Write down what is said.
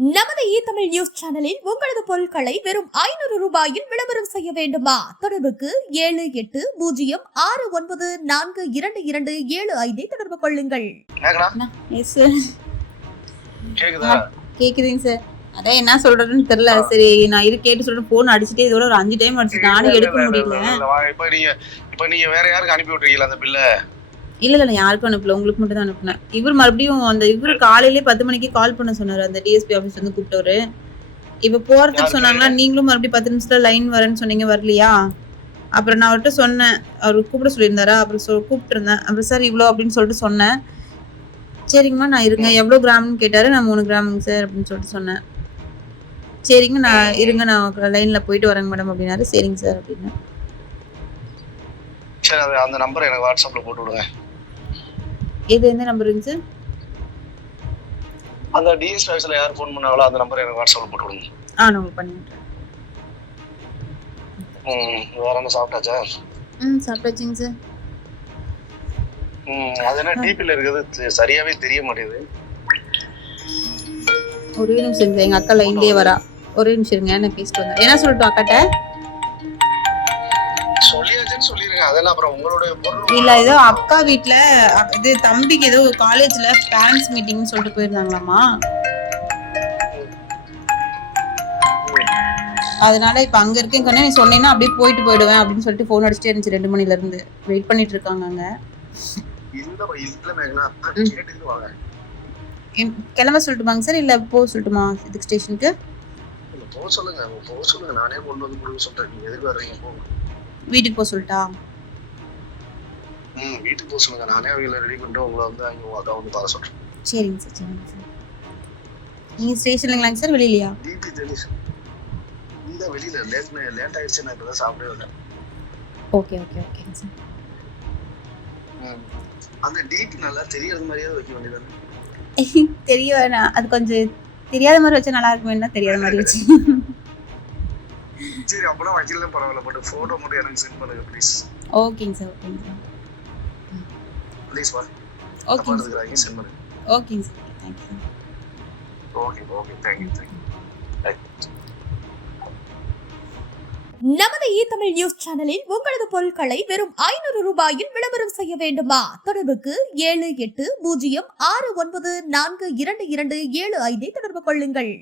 நமது தமிழ் நியூஸ் சேனலில் உங்களது பொருட்களை வெறும் 500 ரூபாயில் விளம்பரம் செய்ய வேண்டுமா? தொடர்புக்கு 7806942275 தொடர்பு கொள்ளுங்கள். கேக்குதுங்க சார். அதான் என்ன சொல்றதுன்னு தெரியல. சரி நான் இது கேட்டு சொல்றேன். போன் அடிச்சுட்டே இதோட ஒரு 5 டைம் அடிச்சு நானும் எடுக்க முடியல. இப்ப நீங்க வேற யாருக்கு அனுப்பி விட்டுறீங்களா அந்த பில்ல? இல்ல நான் யாருக்கும் அனுப்பல, உங்களுக்கு மட்டும் தான் அனுப்புனேன். இவர் மறுபடியும் அந்த இவரு காலையிலே 10 மணிக்கு கால் பண்ண சொன்னாரு. அந்த டிஎஸ்பி ஆபீஸ் வந்து கூப்பிட்டவரு. இப்ப போறதுக்கு சொன்னாங்களா, நீங்களும் மறுபடியும் 10 நிமிஷத்துல லைன் வரேன்னு சொன்னீங்க, வரலையா? அப்புறம் நான் அவர்கிட்ட சொன்னேன், அவர் கூப்பிட சொல்லியிருந்தாரா, அப்புறம் கூப்பிட்டு இருந்தேன். அப்புறம் சார் இவ்வளோ அப்படின்னு சொல்லிட்டு சொன்னேன். சரிங்கம்மா நான் இருங்க, எவ்வளோ கிராம்னு கேட்டாரு. நான் 3 கிராமுங்க சார் அப்படின்னு சொல்லிட்டு சொன்னேன். சரிங்க நான் இருங்க, நான் லைன்ல போயிட்டு வரேங்க மேடம் அப்படின்னாரு. சரிங்க சார் அப்படின்னு. சரி அந்த நம்பர் எனக்கு வாட்ஸ்அப்ல போட்டு விடுங்க. இது எந்த நம்பருங்க சார்? அந்த டிஎஸ் ஆபீஸ்ல யார் ஃபோன் பண்ணாங்களோ அந்த நம்பர் எனக்கு வாட்ஸ்அப்ல போட்டு விடுங்க. நான் உங்களுக்கு பண்ணிடுறேன். வேற என்ன சாப்பிட்டாச்சா? சாப்பிட்டாச்சுங்க சார். அது என்ன டிபில இருக்குது சரியாவே தெரிய மாட்டேங்குது. ஒரே நிமிஷம் இருங்க, எங்க அக்கா லைன்லயே வரா. ஒரே நிமிஷம் இருங்க, நான் பேசிட்டு வந்தேன். என்ன சொல்லட்டும் அக்காட்ட? சொல்லியாச்சுன்னு சொல்லிருங்க. அதெல்லாம் அப்புறம் உங்களுடைய பொருள் இல்ல, ஏதோ அக்கா வீட்ல இது தம்பிக்கு ஏதோ காலேஜ்ல பேரண்ட்ஸ் மீட்டிங்னு சொல்லிட்டு போயிருந்தாங்களாமா. அதனால இப்ப அங்க இருக்கேன். நீ சொன்னீங்கன்னா அப்படியே போயிட்டு போயிடுவேன் அப்படின்னு சொல்லிட்டு போன் அடிச்சுட்டே இருந்துச்சு. 2 மணில இருந்து வெயிட் பண்ணிட்டு இருக்காங்க அங்க. கிளம்ப சொல்லட்டுமாங்க சார், இல்ல போக சொல்லட்டுமா இதுக்கு ஸ்டேஷனுக்கு? போக சொல்லுங்க, போக சொல்லுங்க. நானே கொண்டு வந்து கொடுக்க சொல்றேன். நீங்க எதுக்கு வர்றீங்க? போங்க. வீட்டுக்கு போக சொல்லட்டா? வீட்டுக்கு போக சொல்லுங்க. நானே அவங்கள ரெடி பண்ணிட்டு உங்களை வந்து அங்க அக்கா வந்து பார்க்க சொல்றேன். சரிங்க சார், சரிங்க சார். நீங்க ஸ்டேஷன்லங்களாங்க சார், வெளியிலயா? டிபி தெரியுது. இந்த வெளியில லேட் ஆயிடுச்சு, நான் இப்பதான் சாப்பிடவே இல்லை. ஓகே ஓகே ஓகேங்க சார். அந்த டிபி நல்லா தெரியறது மாதிரியே வைக்க வேண்டியதானே? தெரிய வேணாம், அது கொஞ்சம் தெரியாத மாதிரி வச்சா நல்லா இருக்குமே, தெரியாத மாதிரி வச்சு. சரி அப்பலாம் வைக்கலாம் பரவாயில்ல, பட் போட்டோ மட்டும் எனக்கு சென்ட் பண்ணுங்க ப்ளீஸ். ஓகேங்க சார், ஓகேங்க சார். ப்ளீஸ் வா. ஓகே சார், சென்ட் பண்ணுங்க. ஓகேங்க sir, thank you. Okay thank you. நமது தமிழ் நியூஸ் சேனலில் உங்களது பொருட்களை வெறும் 500 ரூபாயில் விளம்பரம் செய்ய வேண்டுமா? தொடர்புக்கு 7806942275 தொடர்பு கொள்ளுங்கள்.